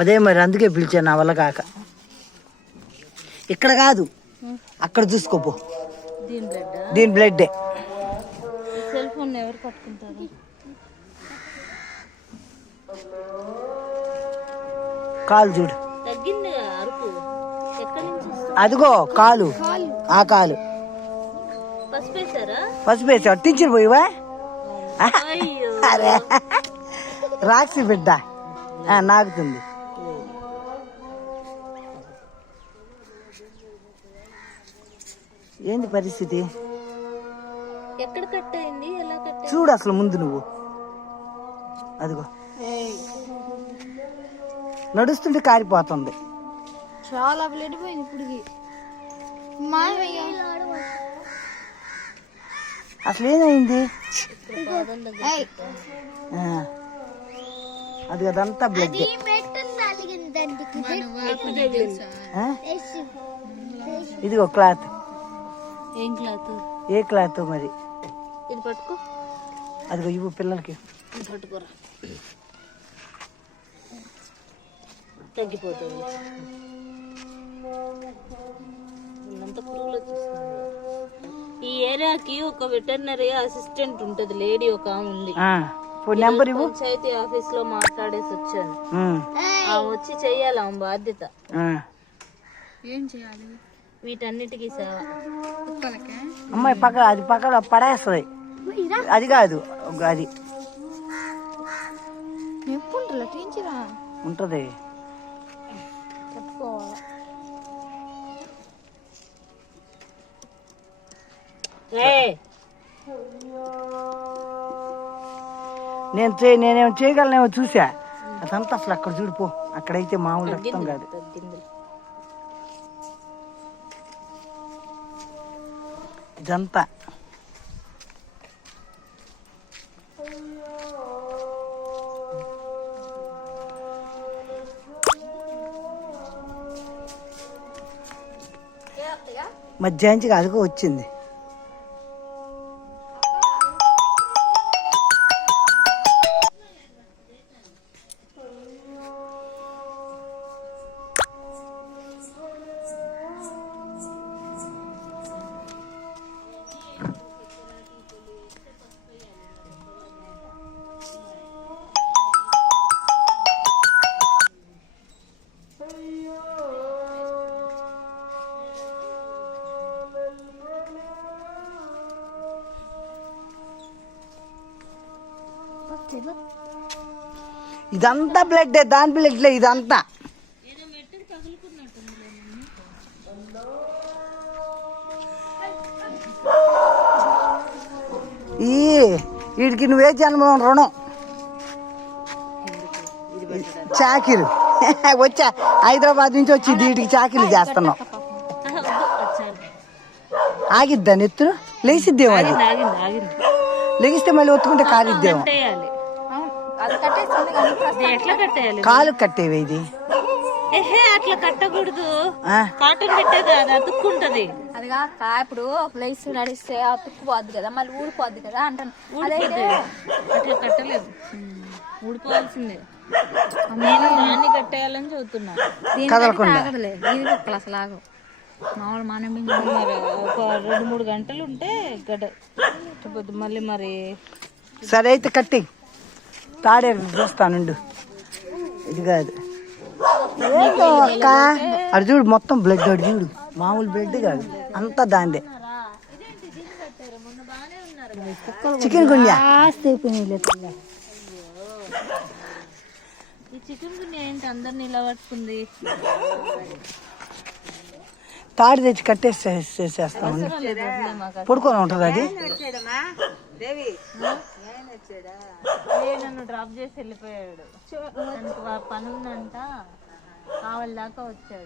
అదే మరి అందుకే పిలిచాను నా వల్ల కాక. ఇక్కడ కాదు, అక్కడ చూసుకోపో. దీని బ్లడ్. సెల్ ఫోన్ ఎవరు పట్టుకుంటారు? కాలు చూడు, తగ్గింది అరుపు. ఎక్కడి నుంచి? అదిగో కాలు, ఆ కాలు పసుపు వేసావు. టీచర్ పోయివా? అరే రాక్షి బిడ్డ నాకుతుంది. ఏంది పరిస్థితి? ఎక్కడ కట్ అయింది? ఎలా కట్? చూడు అసలు ముందు నువ్వు. అదిగో నడుస్తుంటే కారిపోతుంది. చాలా బ్లడ్ పోయింది ఇప్పటికి. అసలు ఏమైంది? అది అదంతా బ్లడ్. ఇదిగో క్లాత్. ఏం క్లాత్? ఏ క్లాత్ మరి? ఇది పట్టుకో. అదిగో ఇవ్వు పిల్లలకి. పట్టుకోరా, తగ్గిపోతుంది. ఈ ఏరియాకి ఒక వెటర్నరీ అసిస్టెంట్ ఉంటది, లేడీ ఒక ఉంది. పంచాయతీ ఆఫీస్ లో మాట్లాడేసి వచ్చాను. వచ్చి చెయ్యాలి, ఆమె బాధ్యత. ఏం చేయాలి? వీటన్నిటికీ సేవ. అమ్మాయి పక్కన, అది పక్కన పడేస్తుంది. అది కాదు, అది ఉంటది. నేనేమో చేయగలనేమో చూసా. అదంతా అసలు అక్కడ చూడిపో, అక్కడైతే మామూలు రక్తం కాదు. ఇదంతా మధ్యాహ్నం అదిగో వచ్చింది. ఇదంతా బ్లడ్, దాని బ్లడ్లే ఇదంతా. వీడికి నువ్వే జన్మ రుణం. చాకిరు వచ్చా, హైదరాబాద్ నుంచి వచ్చి వీటికి చాకిలు చేస్తున్నావు. ఆగిద్దా నెత్తురు? లేచిద్దేమో, అది లెగిస్తే మళ్ళీ ఒత్తుకుంటే కాలిద్దేమో. కాలు కట్టేవి ఇది. అట్లా కట్టకూడదు, కాటన్ పెట్టేది, అది అతుక్కుంటది. అది కాక ఇప్పుడు ప్లేస్ నడిస్తే అతుక్కుపోద్ది కదా, మళ్ళీ ఊడిపోద్ది కదా అంటాను. అట్లా కట్టలేదు, ఊడిపోవాల్సిందే. నేను దాన్ని కట్టేయాలని చదువుతున్నా. అసలు ఆగవు మామూలు మనం ఒక 2-3 గంటలు ఉంటే గడ్డ మళ్ళీ మరి. సరే అయితే కట్టి తాడే చూస్తానుండు. ఇది కాదు అక్క, అది చూడు మొత్తం బ్లడ్. అడు చూడు, మామూలు బ్లడ్ కాదు, అంతా దాందే. చికెన్ గున్యా. ఈ చికెన్ గున్యా ఏంటి అందరిని ఇలా పట్టుకుంది? తాడు తెచ్చి కట్టేసేస్తాం. పడుకొని ఉంటుంది అది. నన్ను డ్రాప్ చేసి వెళ్ళిపోయాడు, పని ఉందంట, కావాలి దాకా వచ్చాడు.